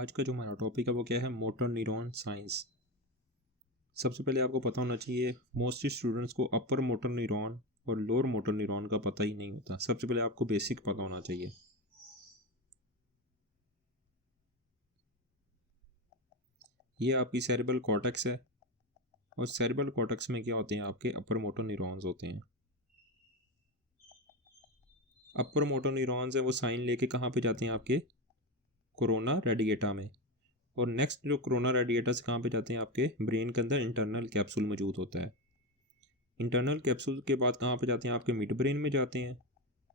आज का जो हमारा टॉपिक है वो क्या है, मोटर न्यूरॉन साइंस। सबसे पहले आपको पता होना चाहिए, मोस्टली स्टूडेंट्स को अपर मोटर न्यूरॉन और लोअर मोटर न्यूरॉन का पता ही नहीं होता। सबसे पहले आपको बेसिक पता होना चाहिए। ये आपकी सेरेब्रल कॉर्टेक्स है और सेरेब्रल कॉर्टेक्स में क्या होते हैं, आपके अपर मोटर न्यूरॉन्स होते हैं। अपर मोटर न्यूरॉन्स है वो साइन लेके कहाँ पे जाते हैं, आपके कोरोना रेडिएटा में। और नेक्स्ट जो कोरोना रेडिएटा से कहाँ पे जाते हैं, आपके ब्रेन के अंदर इंटरनल कैप्सूल मौजूद होता है। इंटरनल कैप्सूल के बाद कहाँ पे जाते हैं, आपके मिड ब्रेन में जाते हैं।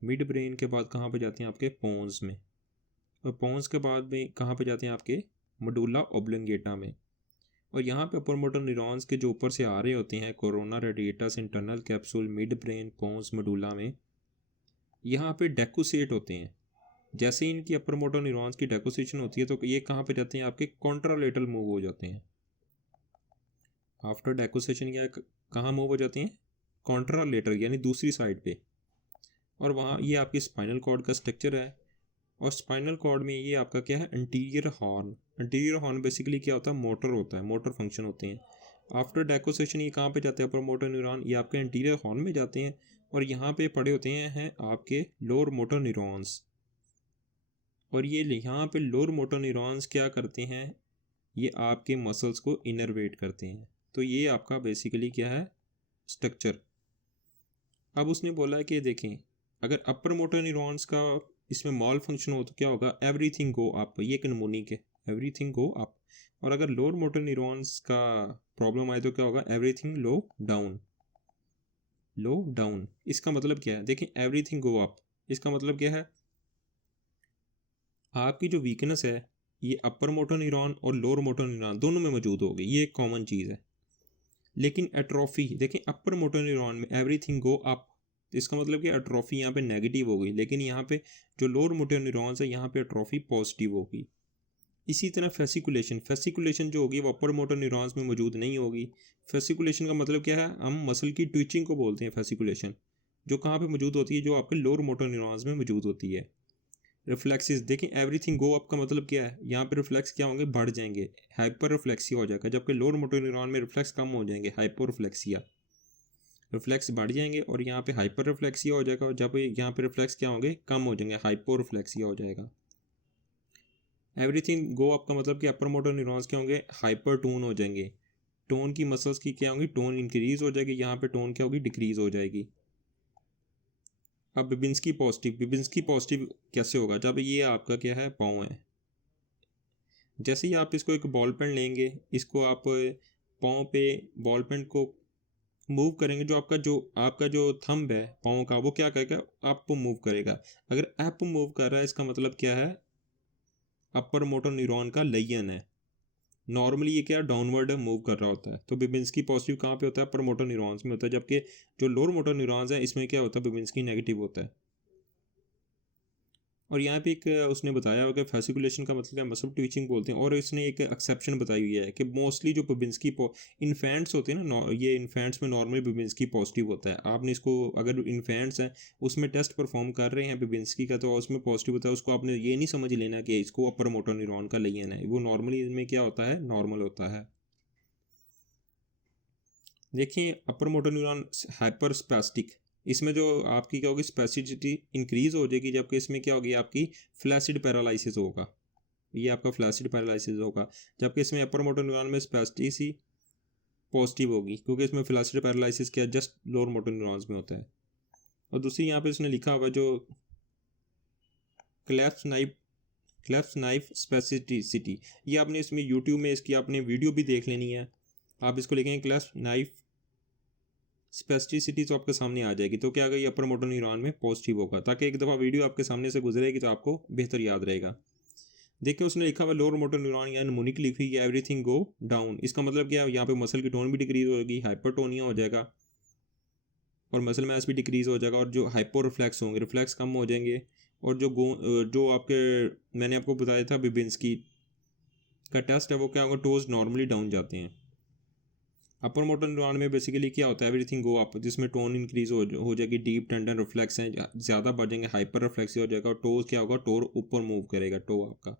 मिड ब्रेन के बाद कहाँ पे जाते हैं, आपके पोन्स में। और पोन्स के बाद में कहाँ पे जाते हैं, आपके मेडुला ऑब्लिंगेटा में। और यहाँ पे अपर मोटर न्यूरॉन्स के जो ऊपर से आ रहे होते हैं, corona radiata, internal capsule, mid brain, pons, medulla में, यहाँ पे डेकोसेट होते हैं। जैसे ही इनकी अपर मोटर न्यूरॉन्स की डेकोसेशन होती है तो ये कहाँ पे जाते हैं, आपके कॉन्ट्रालेटरल मूव हो जाते हैं। आफ्टर डेकोसेशन क्या कहाँ मूव हो जाते हैं, कॉन्ट्रालेटरल यानी दूसरी साइड पे। और वहाँ ये आपकी स्पाइनल कॉर्ड का स्ट्रक्चर है। और स्पाइनल कॉर्ड में ये आपका क्या है, anterior horn. Anterior horn basically क्या होता है, मोटर होता है, मोटर फंक्शन होते हैं। आफ्टर डेकोसेशन ये कहाँ पे जाते हैं, अपर मोटर न्यूरॉन, ये आपके एंटीरियर हॉर्न में जाते हैं। और यहाँ पे पड़े होते हैं आपके लोअर मोटर न्यूरॉन्स। और ये यहाँ पे लोअर मोटर न्यूरॉन्स क्या करते हैं, ये आपके मसल्स को इनर्वेट करते हैं। तो ये आपका बेसिकली क्या है, स्ट्रक्चर। अब उसने बोला है कि देखें, अगर अपर मोटर न्यूरॉन्स का इसमें मॉल फंक्शन हो तो क्या होगा, एवरीथिंग गो अप, ये एक नमूनिक है, एवरीथिंग गो अप। और अगर लोअर मोटर न्यूरॉन्स का प्रॉब्लम आए तो क्या होगा, एवरीथिंग लो डाउन, लो डाउन। इसका मतलब क्या है, देखें एवरीथिंग गो अप, इसका मतलब क्या है, आपकी जो वीकनेस है ये अपर मोटर न्यूरॉन और लोअर मोटर न्यूरॉन दोनों में मौजूद होगी, ये एक कॉमन चीज़ है। लेकिन एट्रोफी, देखें अपर मोटर न्यूरॉन में एवरीथिंग गो अप, इसका मतलब कि एट्रोफी यहाँ पे नेगेटिव हो गई। लेकिन यहाँ पे जो लोअर मोटर न्यूरॉन्स है यहाँ पे एट्रोफी पॉजिटिव होगी। इसी तरह फेसिकुलेशन, फेसिकुलेशन जो होगी वो अपर मोटर न्यूरॉन्स में मौजूद नहीं होगी। फेसिकुलेशन का मतलब क्या है, हम मसल की ट्विचिंग को बोलते हैं फेसिकुलेशन, जो कहाँ पे मौजूद होती है, जो आपके लोअर मोटर न्यूरॉन्स में मौजूद होती है। रिफ्लेक्सेस, देखें एवरीथिंग गो अप का मतलब क्या है, यहाँ पे रिफ्लेक्स क्या होंगे, बढ़ जाएंगे, हाइपर रिफ्लेक्सिया हो जाएगा। जबकि लोअर मोटर न्यूरॉन में रिफ्लेक्स कम हो जाएंगे, हाइपर रिफ्लेक्सिया, रिफ्लेक्स बढ़ जाएंगे। और यहाँ पे हाइपर रिफ्लेक्सिया हो जाएगा। और जब यहाँ पे रिफ्लेक्स क्या होंगे, कम हो जाएंगे, हाइपर रिफ्लेक्सिया हो जाएगा। एवरीथिंग गो अप का मतलब कि अपर मोटर न्यूरॉन्स क्या होंगे, हाइपर टोन हो जाएंगे। टोन की मसल्स की क्या होंगी, टोन इंक्रीज हो जाएगी, यहाँ पे टोन क्या होगी, डिक्रीज हो जाएगी। अब बिबिन्स्की पॉजिटिव, बिबिन्स्की पॉजिटिव कैसे होगा, जब ये आपका क्या है, पाँव है। जैसे ही आप इसको एक बॉल पेन लेंगे, इसको आप पाँव पे बॉल पेन को मूव करेंगे, जो आपका जो थंब है पाँव का, वो क्या करेगा, अप मूव करेगा। अगर अप मूव कर रहा है इसका मतलब क्या है, अपर मोटर न्यूरॉन का लयन है। नॉर्मली ये क्या डाउनवर्ड मूव कर रहा होता है। तो बिबिन्स्की पॉजिटिव कहाँ पे होता है, अपर मोटर न्यूरॉन्स में होता है। जबकि जो लोअर मोटर न्यूरॉन्स है इसमें क्या होता है, बिबिन्स्की नेगेटिव होता है। और यहाँ पे एक उसने बताया होगा फेसिकुलेशन का मतलब क्या, मसल ट्विचिंग बोलते हैं। और इसने एक एक्सेप्शन बताई हुई है कि मोस्टली जो बिबिन्स्की इन्फेंट्स होते हैं ना, ये इन्फेंट्स में नॉर्मली बिबिन्स्की पॉजिटिव होता है। आपने इसको, अगर इन्फेंट्स हैं उसमें टेस्ट परफॉर्म कर रहे हैं बिबिन्स्की का, तो उसमें पॉजिटिव होता है, उसको आपने ये नहीं समझ लेना कि इसको अपर मोटर न्यूरॉन का लयन है। वो नॉर्मली इनमें क्या होता है, नॉर्मल होता है। देखिए upper motor neuron hyper spastic, इसमें जो आपकी क्या होगी, स्पेसिसिटी इंक्रीज हो जाएगी। जबकि इसमें क्या होगी, आपकी फ्लैसिड पैरालिसिस होगा, ये आपका फ्लैसिड पैरालिसिस होगा। जबकि इसमें अपर मोटर न्यूरॉन में स्पेसिटी पॉजिटिव होगी, क्योंकि इसमें फ्लैसिड पैरालिसिस क्या जस्ट लोअर मोटर न्यूरॉन्स में होता है। और दूसरी यहाँ पे इसने लिखा हुआ जो क्लेफ्ट नाइफ स्पेसिसिटी, ये आपने इसमें यूट्यूब में इसकी आपने वीडियो भी देख लेनी है। आप इसको लिखेंगे क्लेफ्ट नाइफ स्पेसिसिटी तो आपके सामने आ जाएगी। तो क्या गई, अपर मोटर न्यूरॉन में पॉजिटिव होगा, ताकि एक दफ़ा वीडियो आपके सामने से गुजरेगी तो आपको बेहतर याद रहेगा। देखिए उसने लिखा हुआ लोअर मोटर न्यूरॉन या नमूनिक लिखी है एवरीथिंग गो डाउन, इसका मतलब क्या है, यहाँ पे मसल की टोन भी डिक्रीज होगी, हाइपरटोनिया हो जाएगा और मसल मास भी डिक्रीज हो जाएगा। और जो हाइपो रिफ्लेक्स होंगे, रिफ्लेक्स कम हो जाएंगे। और जो आपके मैंने आपको बताया था बिबिन्स्की का टेस्ट है, वो क्या होगा, टोज नॉर्मली डाउन जाते हैं। अपर मोटर न्यूरॉन में बेसिकली क्या होता है, एवरीथिंग गो अप, जिसमें टोन इंक्रीज हो जाएगी, डीप टेंडन रिफ्लेक्स हैं ज़्यादा बढ़ जाएंगे, हाइपर रिफ्लेक्स हो जाएगा। और टोज क्या होगा, टोर ऊपर मूव करेगा, टो आपका।